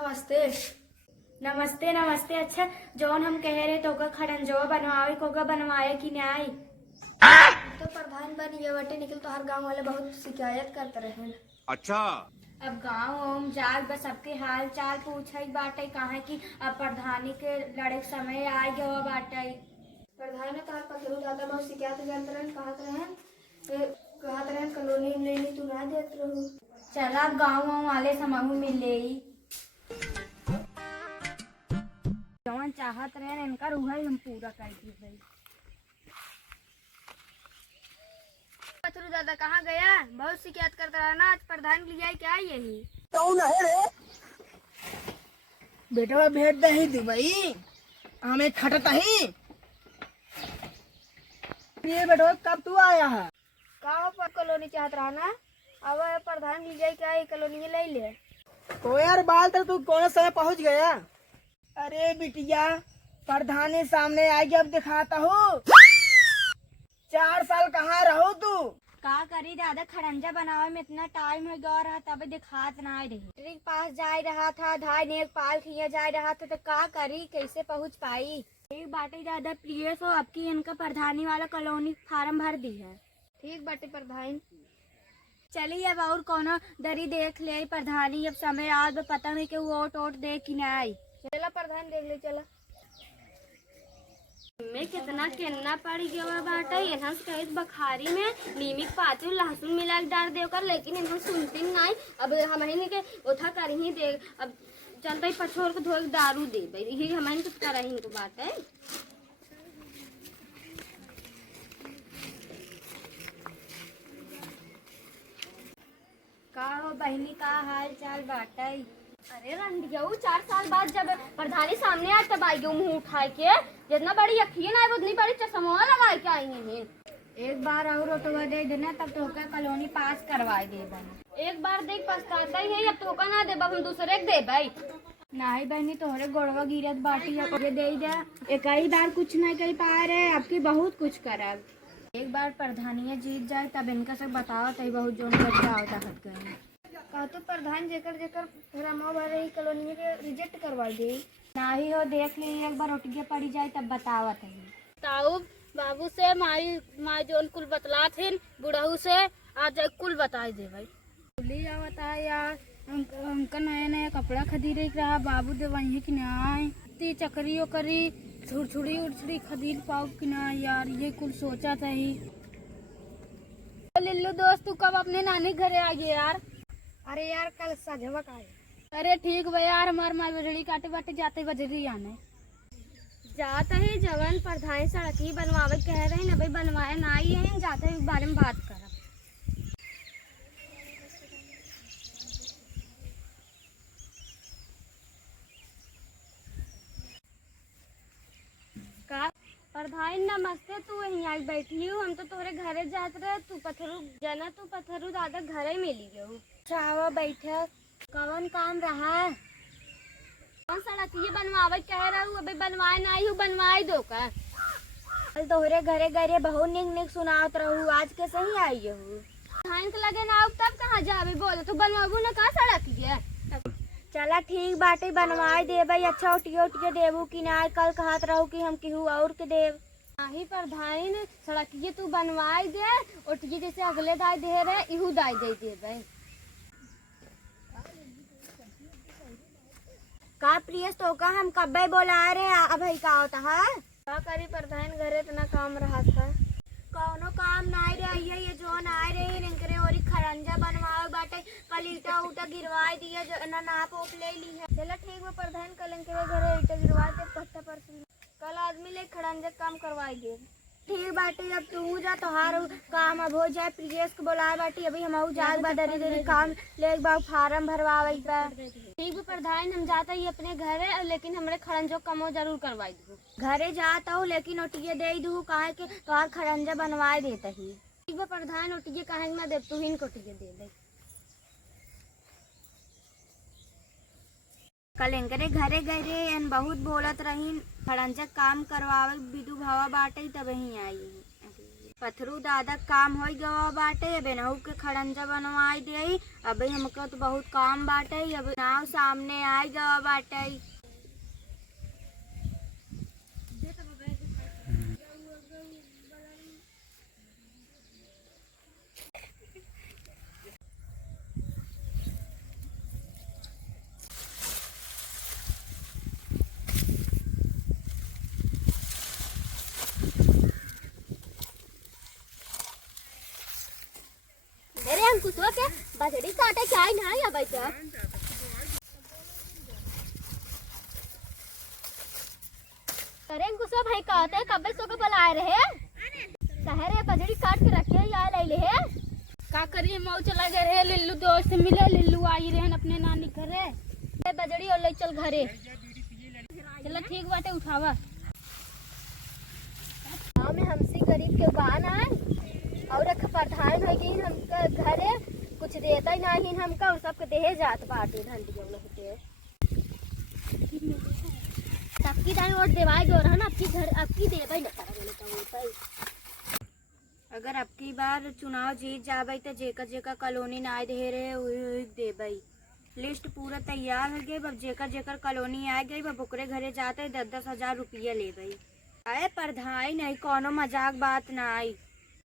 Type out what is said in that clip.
नमस्ते। नमस्ते नमस्ते। अच्छा जौन हम कह रहे तो का खड़ंजवा बनवावे को का बनवाए कि नहीं? तो प्रधान बन ये बटे निकल तो हर गांव वाले बहुत शिकायत करते रहे। अच्छा। अब गाँव ओम जाग बस सबके हाल चाल पूछे बाटे कहा कि अब प्रधानी के लड़े के समय आ गया बाटे। प्रधान ने कहा पथरू दादा बहुत शिकायत करते रहे, कहते रहे कॉलोनी लेनी तू ना देते रहू। चला गाँव वाले समूह मिले जौन चाहत रहे इनका वही हम पूरा कर दी भाई। पथरू दादा कहाँ गया? बहुत शिकायत करता रहा ना, आज प्रधान लिया क्या यही? बेटा भेज दही दुबई हमें खटता ही। ये बेटा कब तू आया है? कहाँ पर कॉलोनी चाहत रहा ना, अब प्रधान लिया क्या है कॉलोनी ले ले। तो यार बाल तक तू कौन समय पहुंच गया? अरे बिटिया प्रधान ने सामने आ गया, अब दिखाता हूँ। 4 साल कहाँ रहो तू? का करी दादा खड़ंजा बनावे में इतना टाइम हो गया रहा तब दिखात ना रही। ट्रिक पास जा रहा था धाय ने एक पाल खिया जा रहा था तो का करी कैसे पहुंच पाई। एक बाटे दादा प्लीज हो आपकी इनका प्रधानी वाला कॉलोनी फार्म भर दी है। ठीक बाटे प्रधान। चलिए अब और कोनो दरी देख ले प्रधानी अब समय आज पता नहीं कि वो वोट दे कि नहीं। चला प्रधान देख ले चला। में कितना केना पड़ गया बाटा यहाँ से कहीं बखारी में नीमिक पाती लहसुन मिला के डाल दे कर, लेकिन इनको सुनती नहीं। अब हमें के उठा कर ही दे, अब चलते ही पछोर को धोए दारू दे भाई यही हमें कुछ कर इनको बात है। का हो बहनी का हाल चाल बाटा? अरे रंडिया 4 साल बाद जब प्रधानी सामने आए तब आई मुंह उठाए के, जितना बड़ी अखियां ना उतनी बड़ी चश्मा लगाए के आई हैं। एक बार और ऑटो दे देना तब तो का कॉलोनी पास करवाए दे बनी। एक बार देख पछताता ही है, अब तो का ना दे हम दूसरे के दे भाई। नहीं बहनी तोहरे गोड़वा गिरत बाटी ये दे दे। एक ही बार कुछ नहीं कर पा रहे आपकी बहुत कुछ करब। एक बार प्रधानिया जीत जाए तब इनका सब बताओ तही बहुत जोन कर जाओ चाहत गए। कहा तो प्रधान जेकर जेकर रमा भर रही कॉलोनी के रिजेक्ट करवा दे। नहीं हो देख ली एक बार उठिए पड़ी जाए तब बतावत है। ताऊ बाबू से माई जोन कुल बतला थे बुढ़ऊ से आज कुल बताए दे भाई। भूली जावत है यार हमका नया नया कपड़ा खरीद रहा बाबू दे वही कि नहीं ती चकरी ओकरी छुड़छुड़ी उड़छुड़ी खरीद पाओ कि ना यार ये कुल सोचा था ही। लिल्लू दोस्त तू कब अपने नानी घरे आ गए यार? अरे यार कल सजवा का है। अरे ठीक भाई यार हमार माई बजड़ी काटे बाटे जाते बजरी आने जाता है जवन प्रधान सड़क ही बनवावे कह रहे हैं, भाई बनवाए ना ही है, जाते हैं बारे में बात कर। का प्रधान नमस्ते, तू यहीं आई बैठी हूँ, हम तो तोहरे घरे जात रहे, तू पत्थरू दादा घरे मिली गयो। चावा बैठे कौन काम रहा है? कौन सड़क ये बनवावे कह रहा हूँ, अभी बनवाए ना ही हूँ, बनवाई दो का। कल तोहरे घरे घरे बहुत निक निक सुनावत रहू आज के सही आई हूँ। धान के लगे ना तब कहाँ जावे बोले तो बनवाबू ना का सड़क ये। चला ठीक बाटे बनवाए दे भाई। अच्छा उठिए उठिए देवू कि ना कल कहत रहू कि हम केहू और के देव। नहीं प्रधान सड़क ये तू बनवाए दे उठिए जैसे अगले दाई दे रहे इहू दाई दे भाई। का प्रियस तो का हम कब बोला रहे अब का होता है? का करी प्रधान घरे इतना काम रहा था। कौनो काम नहीं रही है ये जो आए रही इनकरे और खरंजा बनवाए बाटे कल ईटा उटा गिरवाए दिया जो ना नाप ओप ले ली है। चला ठीक है प्रधान कल इनके घरे ईटा गिरवा के पत्ता पर कल आदमी ले खड़ंजा काम करवाई दे। ठीक बाटी अब तू जा तोहार काम अब हो जाए प्रियस को बोलाए बाटी अभी हम जाग बा दरी दरी काम ले फार्म भरवावे बा। ठीक है प्रधान हम जाता ही अपने घरे, लेकिन हमारे खड़ंजो कमो जरूर करवाई दो। घरे जाता हूँ लेकिन ओटिए दे दू काहे के तोहार खड़ंजा बनवाए देता ही। ठीक है प्रधान ओटिए काहे ना दे तू ही कोटिए दे दे। कल इनकरे घरे घरे बहुत बोलत रही खड़ंजा काम करवावे बिदू भावा बाटे तब ही आई। पथरू दादा काम हो गवा बाटे, बेनहू के खड़ंजा बनवाई दे। अबे हमको तो बहुत काम बाटे, अब नाव सामने आई गवा बाटे। अरे अंकुशवा के बजड़ी काटे क्या ही ना या बैठा। अरे अंकुशवा भाई कहते हैं कब सो के बुलाए रहे शहर बजड़ी काट के रखे या ले ले का करिए मऊ चला गए रहे, लिल्लू दोस्त मिले, लिल्लू आई रहे अपने नानी घरे। बजड़ी और ले चल घरे। चलो ठीक बाटे उठावा। गाँव में हमसे गरीब के बान आए और एक प्रधान है कि हमका घरे कुछ देता ही नहीं हमका, सबके देहे जात बाटे घंटियों होते सबकी दाई और देवाई दो रहन आपकी घर आपकी देवा ही न करा। अगर अब की बार चुनाव जीत जाबे तो जेकर जेकर कॉलोनी ना दे रहे वही देबे। लिस्ट पूरा तैयार हो गई, अब जेकर जेकर कॉलोनी आ गई अब ओकरे घरे जाते 10-10 हजार रुपया लेबे। अरे प्रधान नहीं कोनो मजाक बात ना आई।